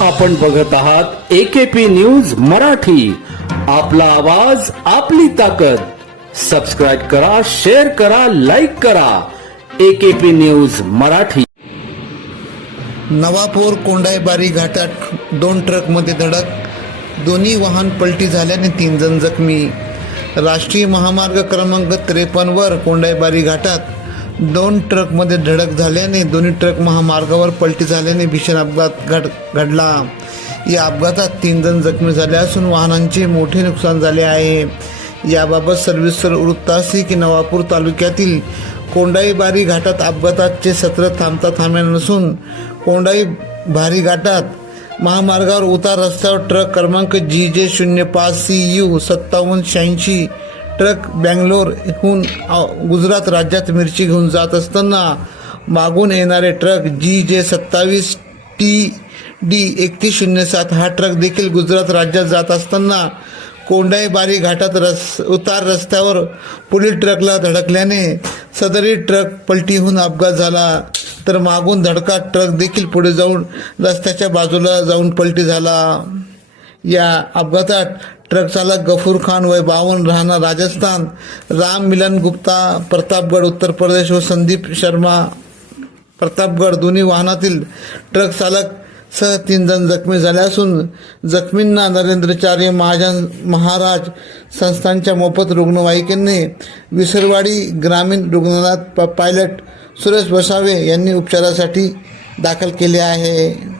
आपण बघत आहात एकेपी न्यूज मराठी. आपला आवाज आपली ताकद. सबस्क्राईब करा शेअर करा लाईक करा. AKP news Marathi. Navapur Kondaibari घाटात दोन ट्रकमध्ये धडक. दोन्ही वाहन पलटी झाल्याने तीन जण जखमी. राष्ट्रीय महामार्ग क्रमांक त्रेपन्नवर कोंडाईबारी घाटात दोन ट्रकमध्ये धडक झाल्याने दोन्ही ट्रक महामार्गावर पलटी झाल्याने भीषण अपघात घड घडला. या अपघातात तीन जण जखमी झाले असून वाहनांचे मोठे नुकसान झाले आहे. याबाबत सर्विसर वृत्त असे की नवापूर तालुक्यातील कोंडाईबारी घाटात अपघाताचे सत्र थांबता थांबे नसून कोंडाई भारी घाटात महामार्गावर उतार रस्त्यावर ट्रक क्रमांक जी जे शून्य पाच सी यू सत्तावन्न शहाऐंशी ट्रक बँगलोरहून गुजरात राज्यात मिरची घेऊन जात असताना मागून येणारे ट्रक जी जे सत्तावीस टी डी एकतीस शून्य सात हा ट्रक देखील गुजरात राज्यात जात असताना कोंडाईबारी घाटात रस उतार रस्त्यावर पुढील ट्रकला धडकल्याने सदरी ट्रक पलटी होऊन अपघात झाला. तर मागून धडका ट्रक देखील पुढे जाऊन रस्त्याच्या बाजूला जाऊन पलटी झाला. या अपघातात ट्रक चालक गफूर खान वय बावन राहणार राजस्थान. राम मिलन गुप्ता प्रतापगड उत्तर प्रदेश व संदीप शर्मा प्रतापगड दोन्ही वाहनातील ट्रक चालक सह तीन जण जखमी झाले असून जखमींना नरेंद्रचार्य महाजन महाराज संस्थांच्या मोफत रुग्णवाहिकेने विसरवाडी ग्रामीण रुग्णालयात प पायलट सुरेश बसावे यांनी उपचारासाठी दाखल केले आहे.